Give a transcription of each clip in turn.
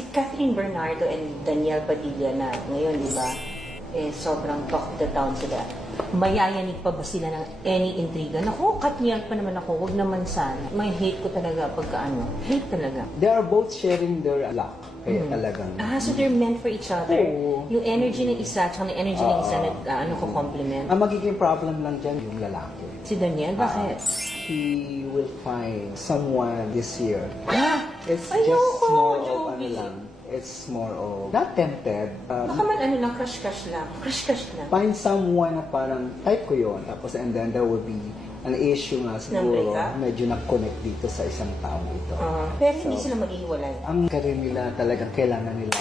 Si Catherine Bernardo and Daniel Padilla na ngayon, di ba, sobrang talk of the town sila. Mayayanig pa ba sila ng any intriga? Naku, Katniel pa naman ako, wag naman sana. May hate ko talaga pagka hate talaga. They are both sharing their luck. Kaya talagang... So they're meant for each other? Oo. Yung energy ng isa, tsaka yung energy ng isa ko compliment. Ang magiging problem lang dyan yung lalaki. Si Daniel, bakit? He will find someone this year. It's Ayoko, just more of Joey. lang. It's more of not tempted. Baka man lang, crush-crush lang. Crush-crush lang. Find someone na parang type ko yun. Tapos and then there will be an issue nga siguro. breakup? Medyo na-connect dito sa isang taong ito. Pero hindi sila maghihiwalay. Ang career nila talagang kailangan nila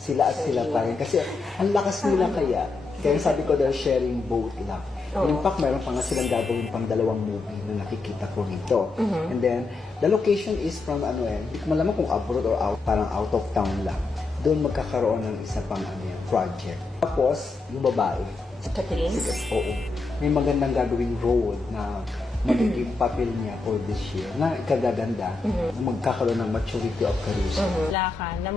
sila at sila pa rin. Kasi ang lakas nila kaya. Kaya sabi ko they're sharing both luck. In fact, meron pa nga silang gagawin pang dalawang movie na nakikita ko rito. And then, the location is from hindi ko malaman kung abroad or out, parang out of town lang. Doon magkakaroon ng isa pang project. Tapos, yung babae. Si Catherine? Oo. May magandang gagawing role na magiging papel niya for this year na ikagaganda na magkakaroon ng maturity of career. Wala ka na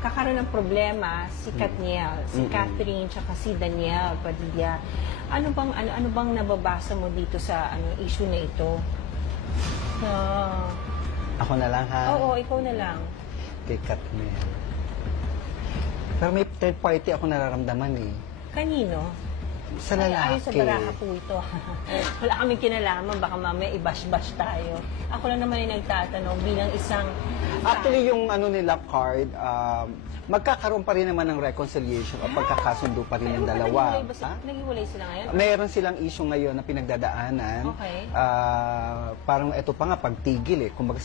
kakaroon ng problema si Katniel, si Catherine, tsaka si Daniel Padilla. Ano bang nababasa mo dito sa issue na ito? Ako na lang ha? Oo, ikaw na lang. Kay Katniel. Pero may third party ako nararamdaman eh. Kanino? Sa lalaki. Ayos sa baraha po ito. Wala kaming kinalaman, baka mamaya i-bash-bash tayo. Ako lang naman ay nagtatanong bilang isang... Actually, yung nila card, magkakaroon pa rin naman ng reconciliation o pagkakasundo pa rin ng dalawa. Naghiwalay sila ngayon? Meron silang issue ngayon na pinagdadaanan. Okay. Parang ito pa nga pagtigil eh. Kumbaga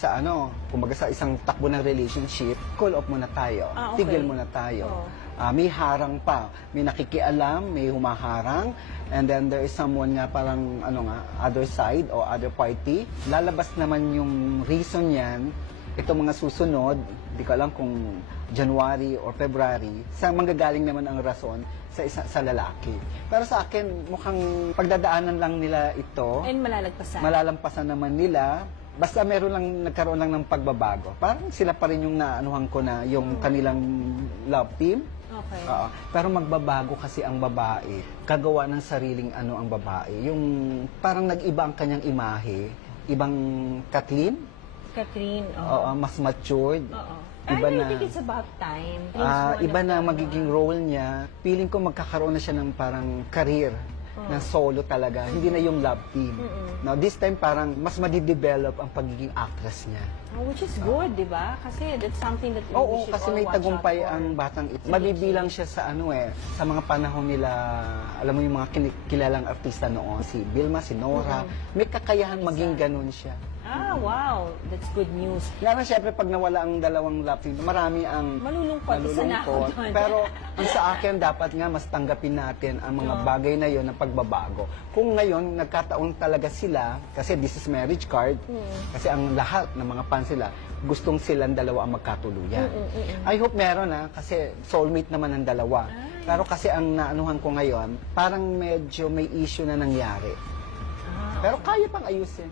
sa isang takbo ng relationship, call off muna tayo. Okay. Tigil muna tayo. May harang pa. May nakikialam, may humaharang. And then there is someone nga parang other side o other party. Lalabas naman yung reason yan. Ito mga susunod, di ko alam kung January or February, sa manggagaling naman ang rason sa lalaki. Pero sa akin, mukhang pagdadaanan lang nila ito. And malalagpasan. Malalampasan naman nila. Basta nagkaroon lang ng pagbabago. Parang sila pa rin yung naanuhan ko na yung kanilang love team. Okay. Pero magbabago kasi ang babae. Kagawa ng sariling ang babae. Yung parang nag-iba ang kanyang imahe. Ibang Kathleen. Catherine, Mas matured. Iba I think it's about time. Iba na magiging role niya. Feeling ko magkakaroon na siya ng parang career na solo talaga. Hindi na yung love team. Now, this time parang mas madidevelop ang pagiging actress niya. Which is good, di ba? Kasi that's something that we Oo, should kasi all may watch tagumpay out for. ang batang ito. Mabibilang siya sa sa mga panahon nila, alam mo yung mga kilalang artista noon, si Vilma, si Nora, may kakayahan maging ganun siya. Wow. That's good news. Nga na, syempre, pag nawala ang dalawang love team, marami ang Malulungkot. Isa na ako doon. Pero ang sa akin, dapat nga mas tanggapin natin ang mga bagay na yon ng pagbabago. Kung ngayon, nagkataon talaga sila, kasi this is marriage card, kasi ang lahat ng mga fans sila, gustong silang dalawa ang magkatuluyan. I hope meron kasi soulmate naman ang dalawa. Pero kasi ang naanuhan ko ngayon, parang medyo may issue na nangyari. Pero kaya pang ayusin.